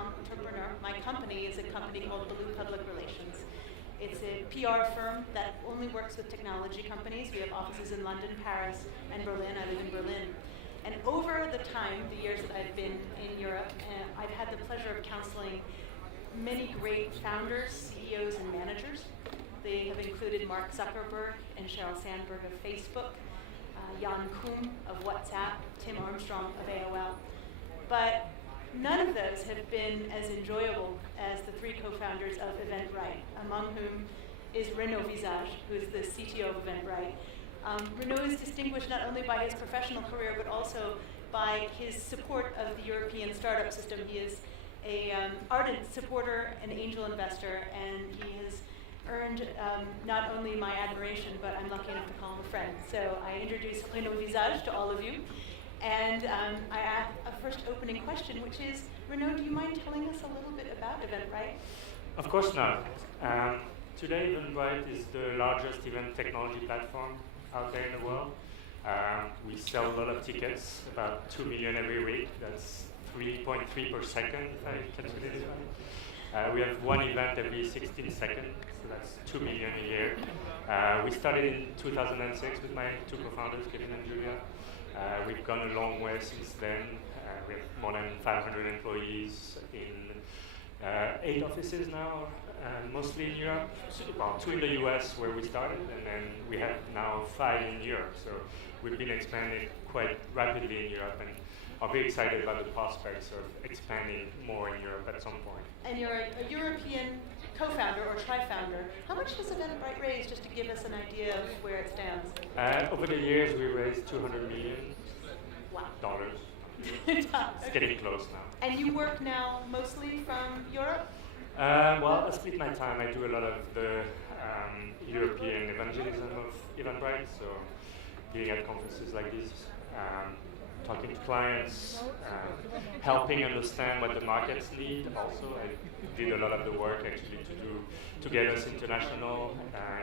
entrepreneur. My company is a company called Ballou Public Relations. It's a PR firm that only works with technology companies. We have offices in London, Paris, and Berlin. I live in Berlin. And over the time, the years that I've been in Europe, I've had the pleasure of counseling many great founders, CEOs, and managers. They have included Mark Zuckerberg and Sheryl Sandberg of Facebook, Jan Koum of WhatsApp, Tim Armstrong of AOL. But none of those have been as enjoyable as the three co-founders of Eventbrite, among whom is Renaud Visage, who is the CTO of Eventbrite. Renaud is distinguished not only by his professional career, but also by his support of the European startup system. He is an ardent supporter and angel investor, and he has earned not only my admiration, but I'm lucky enough to call him a friend. So I introduce Renaud Visage to all of you. And I have a first opening question, which is, Renaud, do you mind telling us a little bit about Eventbrite? Of course not. Today, Eventbrite is the largest event technology platform out there in the world. We sell a lot of tickets, about 2 million every week. That's 3.3 per second, if I calculate it right. We have one event every 16 seconds, so that's 2 million a year. We started in 2006 with my two co-founders, Kevin and Julia. We've gone a long way since then. We have more than 500 employees in 8 offices now, mostly in Europe. Well, 2 in the US where we started, and then we have now 5 in Europe. So we've been expanding quite rapidly in Europe, and are very excited about the prospects of expanding more in Europe at some point. And you're a European co-founder or tri-founder. How much does Eventbrite raise, just to give us an idea of where it stands? Over the years, we raised $200 million. Wow. It's getting close now. And you work now mostly from Europe? Well, I split my time. I do a lot of the European evangelism of Eventbrite, so being at conferences like this, talking to clients, helping understand what the markets need. Also, I did a lot of the work actually to get us international.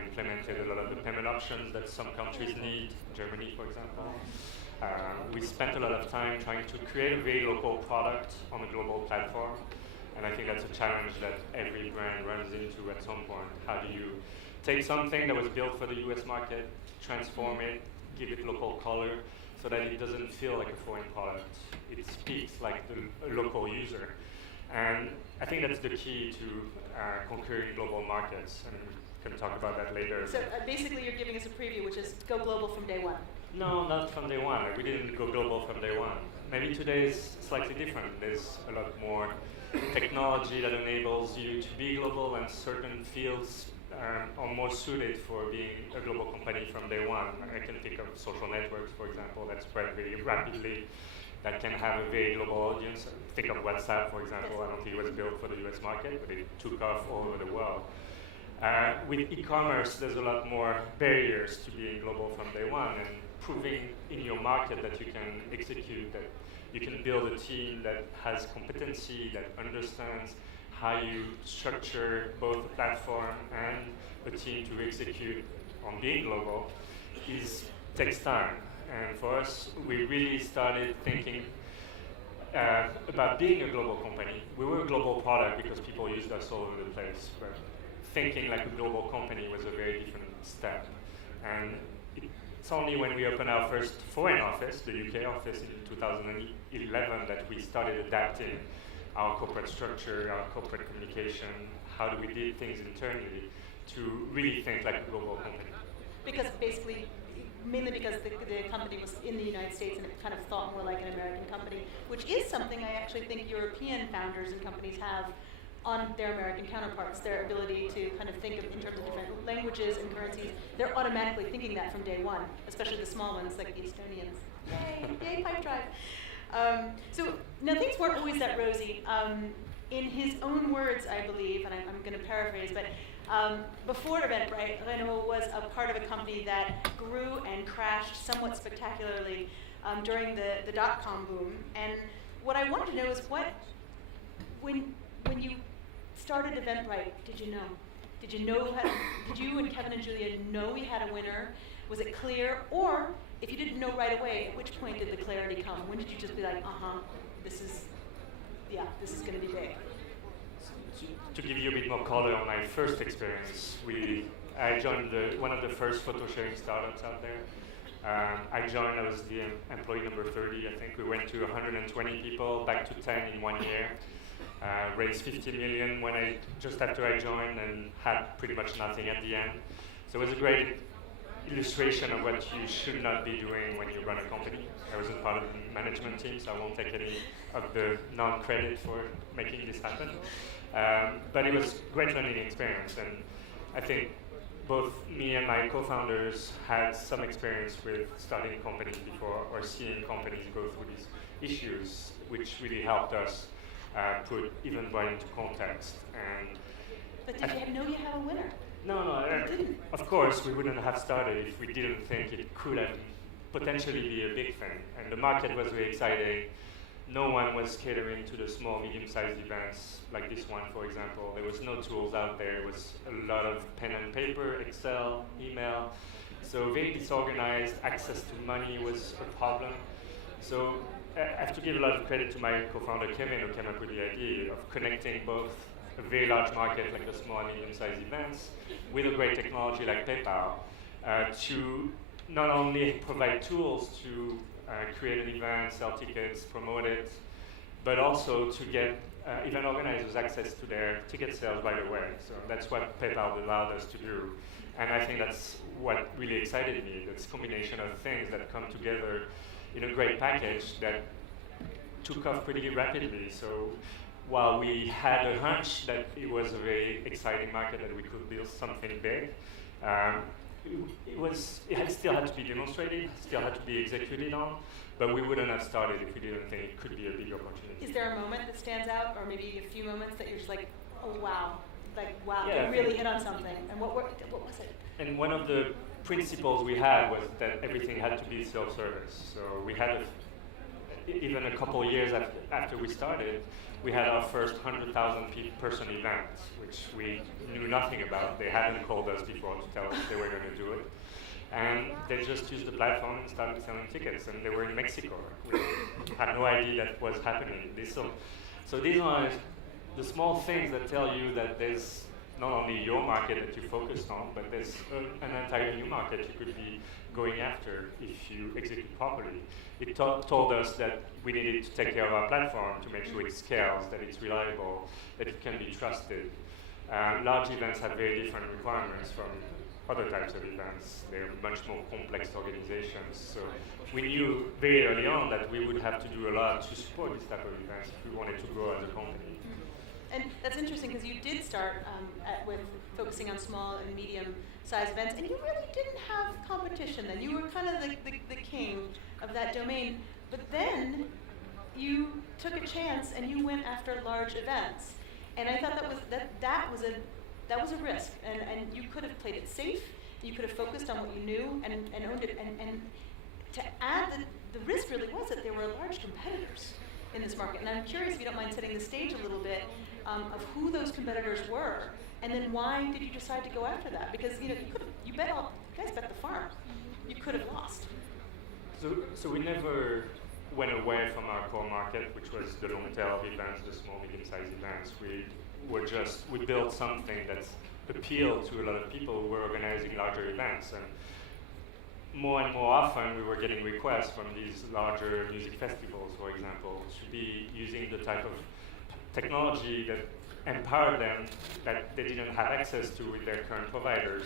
Implemented a lot of the payment options that some countries need, Germany, for example. We spent a lot of time trying to create a very local product on a global platform, and I think that's a challenge that every brand runs into at some point. How do you take something that was built for the US market, transform it, give it local color, so that it doesn't feel like a foreign product. It speaks like a local user. And I think that's the key to conquering global markets, and we can talk about that later. So basically you're giving us a preview, which is go global from day one. No, not from day one. We didn't go global from day one. Maybe today is slightly different. There's a lot more technology that enables you to be global, and certain fields are more suited for being a global company from day one. I can think of social networks, for example, that spread very rapidly, that can have a very global audience. Think of WhatsApp, for example. I don't think it was built for the US market, but it took off all over the world. With e-commerce, there's a lot more barriers to being global from day one, and proving in your market that you can execute, that you can build a team that has competency, that understands how you structure both the platform and a team to execute on being global takes time. And for us, we really started thinking about being a global company. We were a global product because people used us all over the place, but thinking like a global company was a very different step. And it's only when we opened our first foreign office, the UK office in 2011, that we started adapting our corporate structure, our corporate communication, how do we do things internally to really think like a global company. Because basically, mainly because the company was in the United States and it kind of thought more like an American company, which is something I actually think European founders and companies have on their American counterparts, their ability to kind of think of in terms of different languages and currencies. They're automatically thinking that from day one, especially the small ones like the Estonians. Yay, pipe drive. So now things weren't always that rosy. In his own words, I believe, and I'm going to paraphrase, but before Eventbrite, Renaud was a part of a company that grew and crashed somewhat spectacularly during the dot-com boom. And what I wanted to know is when you started Eventbrite, did you know? Did you and Kevin and Julia know we had a winner? Was it clear? Or if you didn't know right away, at which point did the clarity come? When did you just be like, this is yeah, this is going to be big. To give you a bit more color on my first experience, I joined one of the first photo sharing startups out there. I was the employee number 30, I think. We went to 120 people, back to 10 in 1 year. Raised 50 million just after I joined, and had pretty much nothing at the end. So it was a great illustration of what you should not be doing when you run a company. I wasn't part of the management team, so I won't take any of the non-credit for making this happen. But it was a great learning experience, and I think both me and my co-founders had some experience with starting companies before, or seeing companies go through these issues, which really helped us put Eventbrite into context. But did you know you had a winner? No, You didn't. Of course we wouldn't have started if we didn't think it could have potentially be a big thing. And the market was very exciting. No one was catering to the small, medium-sized events like this one, for example. There was no tools out there. It was a lot of pen and paper, Excel, email. So very disorganized. Access to money was a problem. So I have to give a lot of credit to my co-founder, Kevin, who came up with the idea of connecting both a very large market like the small and medium-sized events with a great technology like PayPal to not only provide tools to create an event, sell tickets, promote it, but also to get event organizers access to their ticket sales right away. So that's what PayPal allowed us to do. And I think that's what really excited me, this combination of things that come together in a great package that took off pretty rapidly. So while we had a hunch that it was a very exciting market, that we could build something big, it still had to be demonstrated, still had to be executed on, but we wouldn't have started if we didn't think it could be a big opportunity. Is there a moment that stands out, or maybe a few moments that you're just like, oh wow, Yeah, they really hit on something? And what was it? And one of the principles we had was that everything had to be self-service. So we had, even a couple of years after we started, we had our first 100,000 person event, which we knew nothing about. They hadn't called us before to tell us they were going to do it. And they just used the platform and started selling tickets, and they were in Mexico. We had no idea that was happening. So these are the small things that tell you that there's not only your market that you focused on, but there's an entire new market you could be going after if you execute properly. It told us that we needed to take care of our platform to make sure it scales, that it's reliable, that it can be trusted. Large events have very different requirements from other types of events. They're much more complex organizations. So we knew very early on that we would have to do a lot to support this type of events if we wanted to grow as a company. And that's interesting because you did start with focusing on small and medium-sized events, and you really didn't have competition then. You were kind of the king of that domain. But then you took a chance and you went after large events. And I thought that was a risk. And you could have played it safe. You could have focused on what you knew and owned it. And to add the risk really was that there were large competitors in this market. And I'm curious, if you don't mind setting the stage a little bit, of who those competitors were, and then why did you decide to go after that? Because you guys bet the farm. You could have lost. So we never went away from our core market, which was the long tail of events, the small, medium-sized events. We built something that appealed to a lot of people who were organizing larger events. And more and more often, we were getting requests from these larger music festivals, for example, to be using the type of technology that empowered them that they didn't have access to with their current providers.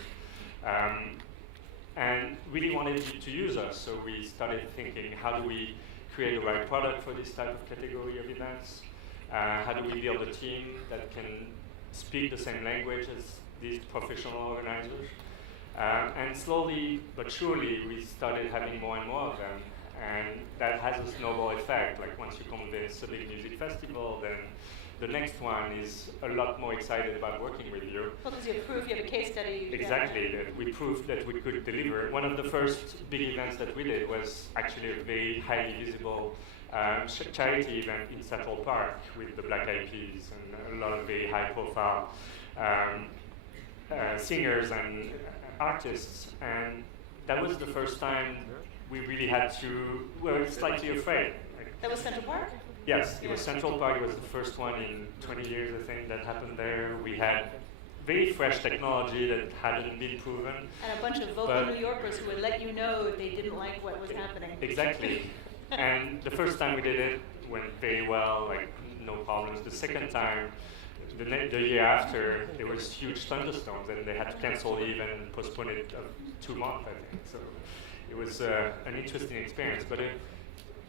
And really wanted to use us, so we started thinking, how do we create the right product for this type of category of events? How do we build a team that can speak the same language as these professional organizers? And slowly but surely, we started having more and more of them. And that has a snowball effect. Like once you convince a big music festival, then the next one is a lot more excited about working with you. Well, because you have proof, you have a case study. Exactly, that we proved that we could deliver. One of the first big events that we did was actually a very highly visible charity event in Central Park with the Black Eyed Peas and a lot of very high-profile singers and artists. And that was the first time we really had to, we were slightly afraid. That was Central Park? Yes, it was Central Park. It was the first one in 20 years, I think, that happened there. We had very fresh technology that hadn't been proven. And a bunch of vocal New Yorkers who would let you know if they didn't like what was happening. Exactly. And the first time we did it went very well, like no problems. The second time, the year after, there was huge thunderstorms and they had to cancel the event and postpone it 2 months, I think. So it was an interesting experience, but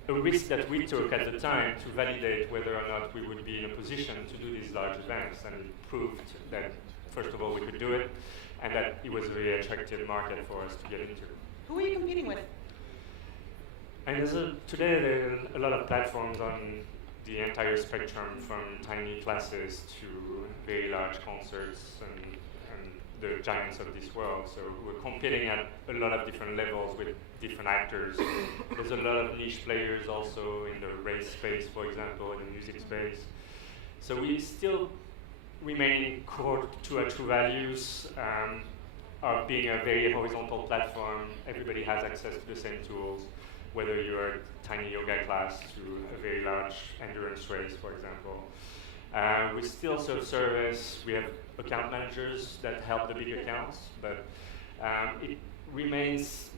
a risk that we took at the time to validate whether or not we would be in a position to do these large events, and it proved that, first of all, we could do it, and that it was a very attractive market for us to get into. Who are you competing with? And today there are a lot of platforms on the entire spectrum, from tiny classes to very large concerts and the giants of this world. So we're competing at a lot of different levels with different actors. There's a lot of niche players also in the race space, for example, in the music space. So we still remain core to our true values of being a very horizontal platform. Everybody has access to the same tools, whether you're a tiny yoga class to a very large endurance race, for example. We still serve service. We have account managers that help the big accounts, but it remains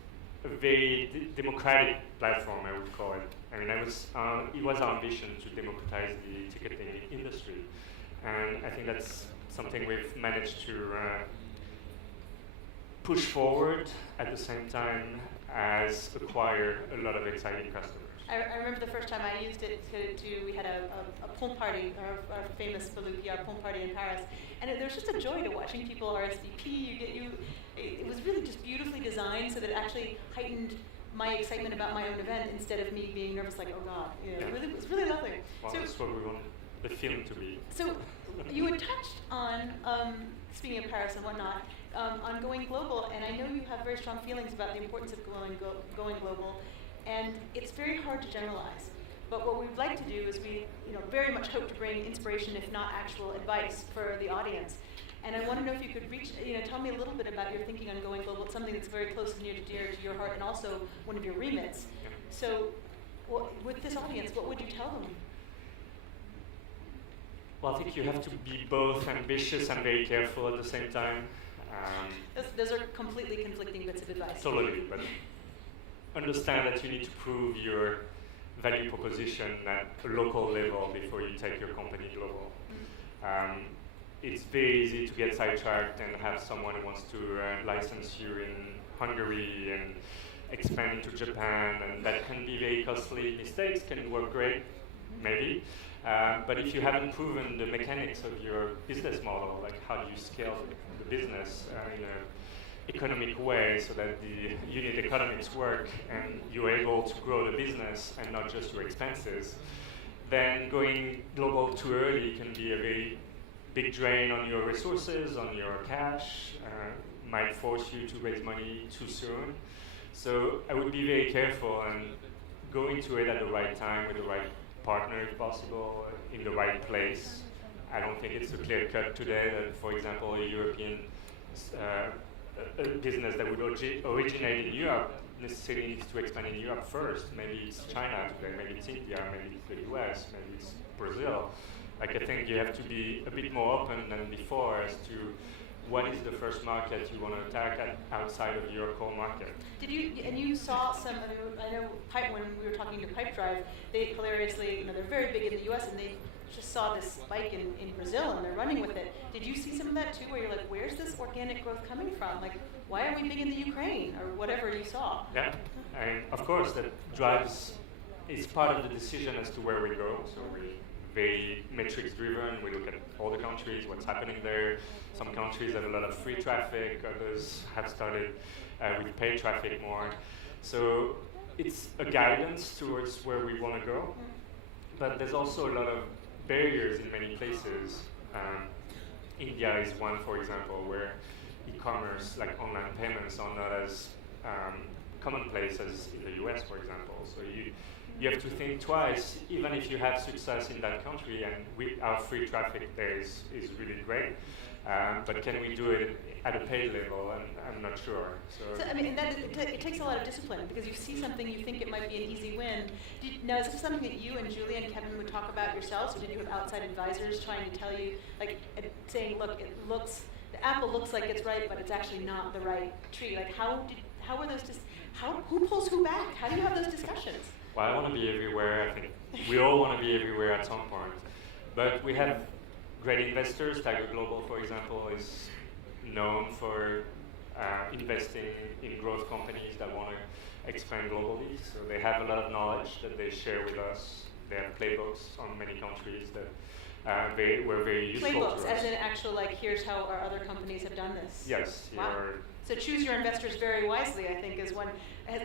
a very democratic platform, I would call it. I mean, it was our ambition to democratize the ticketing industry, and I think that's something we've managed to push forward at the same time as acquire a lot of exciting customers. I remember the first time I used it we had a pool party, our famous Ballou PR pool party in Paris, and there was just a joy to watching people RSVP. It was really just beautifully designed so that it actually heightened my excitement about my own event instead of me being nervous like, oh God. Yeah. It was really lovely. Well, so, that's what we want the film to be. So you had touched on, speaking of Paris and whatnot, on going global, and I know you have very strong feelings about the importance of going global, and it's very hard to generalize. But what we'd like to do is we very much hope to bring inspiration, if not actual advice, for the audience. And I want to know if you could tell me a little bit about your thinking on going global. It's something that's very close and near to dear to your heart, and also one of your remits. So, with this audience, what would you tell them? Well, I think you have to be both ambitious and very careful at the same time. Those are completely conflicting bits of advice. Totally, but understand that you need to prove your value proposition at a local level before you take your company global. It's very easy to get sidetracked and have someone who wants to license you in Hungary and expand into Japan, and that can be very costly. Mistakes can work great, maybe, but if you haven't proven the mechanics of your business model, like how do you scale the business in an economic way so that the unit economics work and you're able to grow the business and not just your expenses, then going global too early can be a very big drain on your resources, on your cash, might force you to raise money too soon. So I would be very careful and go into it at the right time with the right partner if possible, in the right place. I don't think it's a clear cut today that, for example, a European a business that would originate in Europe necessarily needs to expand in Europe first. Maybe it's China today, maybe it's India, maybe it's the US, maybe it's Brazil. Like, I think you have to be a bit more open than before as to what is the first market you want to attack outside of your core market. You saw some, I know when we were talking to Pipedrive, they hilariously, they're very big in the US, and they just saw this spike in Brazil and they're running with it. Did you see some of that too, where you're like, where's this organic growth coming from? Like, why are we big in the Ukraine, or whatever you saw? Yeah, and of course that is part of the decision as to where we go. So we're very metrics driven. We look at all the countries, what's happening there. Some countries have a lot of free traffic, others have started with paid traffic more. So it's a guidance towards where we want to go. But there's also a lot of barriers in many places. India is one, for example, where e-commerce, like online payments, are not as commonplace as in the US, for example. So you have to think twice, even if you have success in that country, and our free traffic there is really great. But can we do it at a paid level? And I'm not sure. So I mean, it takes a lot of discipline, because you see something, you think it might be an easy win. Now, is this something that you and Julie and Kevin would talk about yourselves, or did you have outside advisors trying to tell you, like, saying, look, the apple looks like it's right, but it's actually not the right tree? Like, how were those? Who pulls who back? How do you have those discussions? Well, I want to be everywhere. I think we all want to be everywhere at some point. But we have great investors. Tiger Global, for example, is known for investing in growth companies that want to expand globally. So they have a lot of knowledge that they share with us. They have playbooks on many countries that were very useful to us. Playbooks, as in actual, like, here's how our other companies have done this. Yes. Wow. So choose your investors very wisely, I think, is one.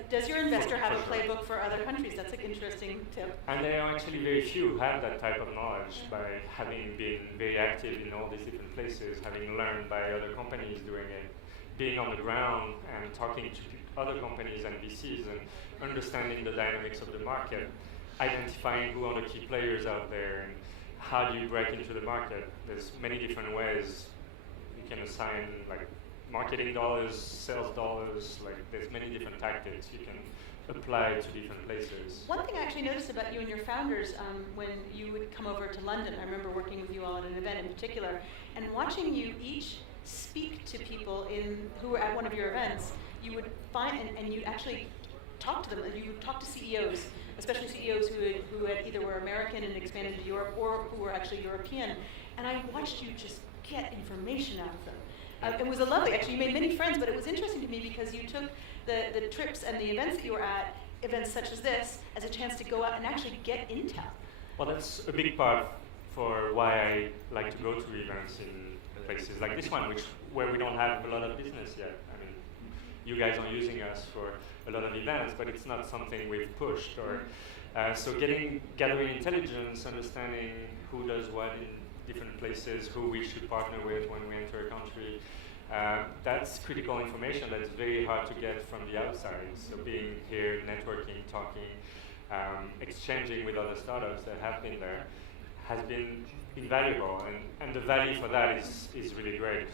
Does your investor have a playbook for other countries? That's an interesting tip. And there are actually very few who have that type of knowledge by having been very active in all these different places, having learned by other companies doing it, being on the ground and talking to other companies and VCs and understanding the dynamics of the market, identifying who are the key players out there and how do you break into the market. There's many different ways you can assign, like, marketing dollars, sales dollars, like, there's many different tactics you can apply to different places. One thing I actually noticed about you and your founders, when you would come over to London, I remember working with you all at an event in particular, and watching you each speak to people who were at one of your events, you would find, and you'd actually talk to them, and you would talk to CEOs, especially CEOs who had either were American and expanded to Europe, or who were actually European, and I watched you just get information out of them. It was actually, you made many friends, but it was interesting to me because you took the trips and the events that you were at, events such as this, as a chance to go out and actually get intel. Well, that's a big part for why I like to go to events in places like this one, where we don't have a lot of business yet. I mean, you guys are using us for a lot of events, but it's not something we've pushed. So gathering intelligence, understanding who does what in different places, who we should partner with when we enter a country. That's critical information that's very hard to get from the outside. So being here, networking, talking, exchanging with other startups that have been there has been invaluable. And the value for that is really great.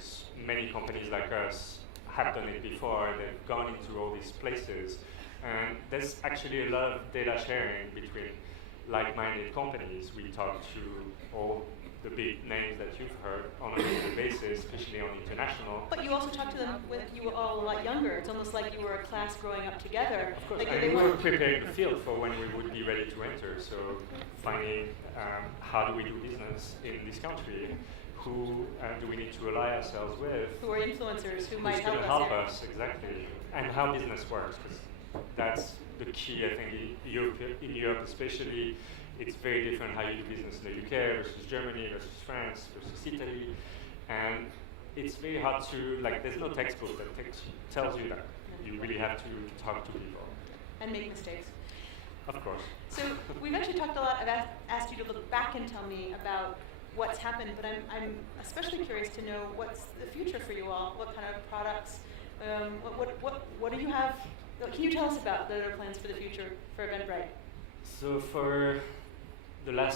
Many companies like us have done it before. They've gone into all these places. And there's actually a lot of data sharing between like-minded companies. We talk to all the big names that you've heard on a regular basis, especially on international. But you also talked to them when you were all a lot younger. It's almost like you were a class growing up together. Of course, like and we were preparing the field for when we would be ready to enter. So finding how do we do business in this country, who do we need to ally ourselves with? Who are influencers who might help us. Help us, exactly. And how business works, because that's the key, I think, in Europe especially. It's very different how you do business in the UK versus Germany versus France versus Italy. And it's very hard to, there's no textbook that tells you that. You really have to talk to people. And make mistakes. Of course. So we've actually talked a lot. I've asked you to look back and tell me about what's happened, but I'm especially curious to know what's the future for you all. What kind of products, what do you have? Can you tell us about the plans for the future for Eventbrite? So for the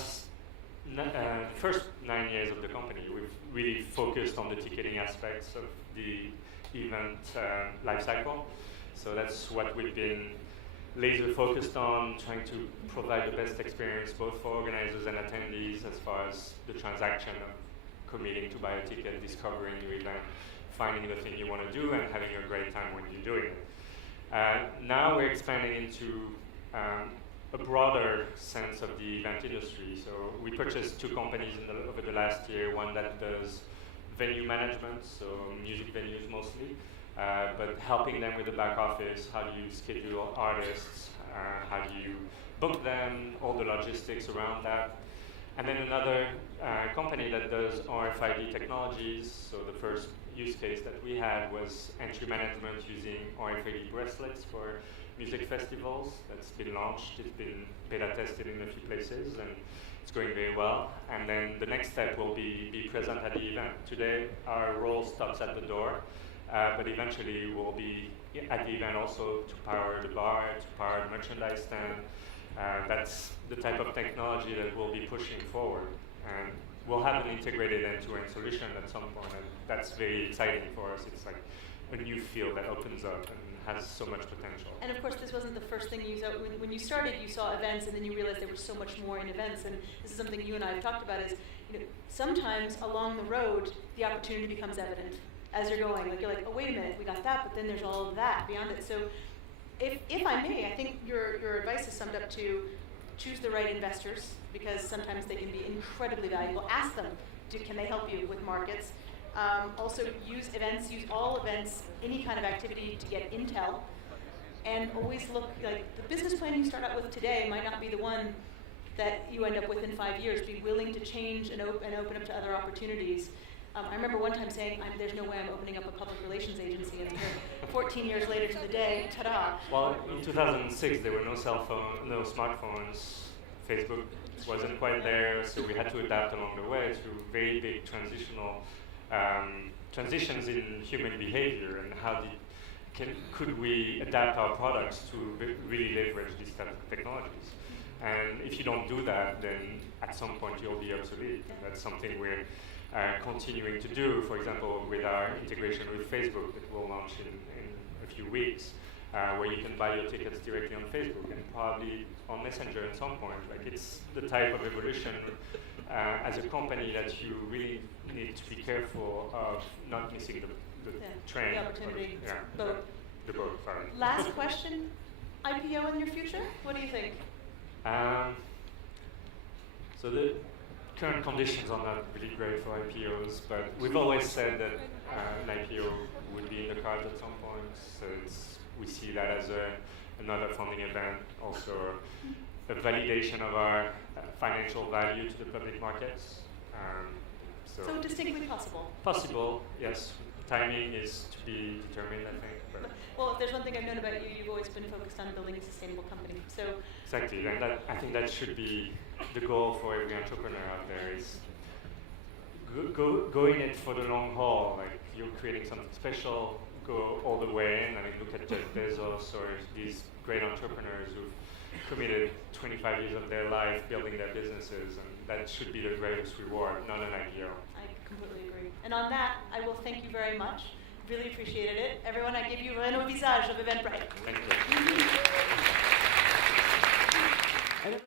first 9 years of the company, we've really focused on the ticketing aspects of the event lifecycle. So that's what we've been laser focused on, trying to provide the best experience both for organizers and attendees as far as the transaction of committing to buy a ticket, discovering your event, finding the thing you want to do, and having a great time when you're doing it. Now we're expanding into a broader sense of the event industry. So we purchased 2 companies over the last year, one that does venue management, so music venues mostly, but helping them with the back office. How do you schedule artists? How do you book them? All the logistics around that. And then another company that does RFID technologies. So the first use case that we had was entry management using RFID bracelets for music festivals. That's been launched. It's been beta tested in a few places, and it's going very well. And then the next step will be present at the event. Today, our role stops at the door, but eventually we'll be at the event also to power the bar, to power the merchandise stand, That's the type of technology that we'll be pushing forward. And we'll have an integrated end-to-end solution at some point, and that's very exciting for us. It's like a new field that opens up and has so much potential. And of course, this wasn't the first thing you saw. When you started, you saw events, and then you realized there was so much more in events. And this is something you and I have talked about is, sometimes along the road, the opportunity becomes evident as you're going. Like, you're like, oh, wait a minute, we got that, but then there's all of that beyond it. So if I may, I think your advice is summed up to choose the right investors, because sometimes they can be incredibly valuable. Ask them, can they help you with markets? Also use events, use all events, any kind of activity to get intel, and always look, like the business plan you start out with today might not be the one that you end up with in 5 years. Be willing to change and open up to other opportunities. I remember one time saying, there's no way I'm opening up a public relations agency, and here, 14 years later to the day, ta-da. Well, in 2006, there were no smartphones. Facebook wasn't quite there, so we had to adapt along the way through very big transitions in human behavior, and how could we adapt our products to really leverage these type of technologies. And if you don't do that, then at some point you'll be obsolete. And that's something we're continuing to do, for example, with our integration with Facebook that we'll launch in a few weeks, where you can buy your tickets directly on Facebook and probably on Messenger at some point. Like, it's the type of evolution as a company that you really need to be careful of not missing the train. The opportunity. Boat. The boat, sorry. Last question, IPO in your future? What do you think? So the current conditions are not really great for IPOs, but we've always said that an IPO would be in the cards at some point. So we see that as another funding event, also a validation of our financial value to the public markets. So distinctly possible. Possible, yes. Timing is to be determined, I think. But well, if there's one thing I've known about you, you've always been focused on building a sustainable company. So exactly, and I think that should be the goal for every entrepreneur out there, is go in it for the long haul. Like, you're creating something special, go all the way in. I mean, look at Jeff Bezos or these great entrepreneurs who've committed 25 years of their life building their businesses, and that should be the greatest reward, not an IPO. I completely agree. And on that, I will thank you very much. Really appreciated it. Everyone, I give you Renaud Visage of Eventbrite. Thank you.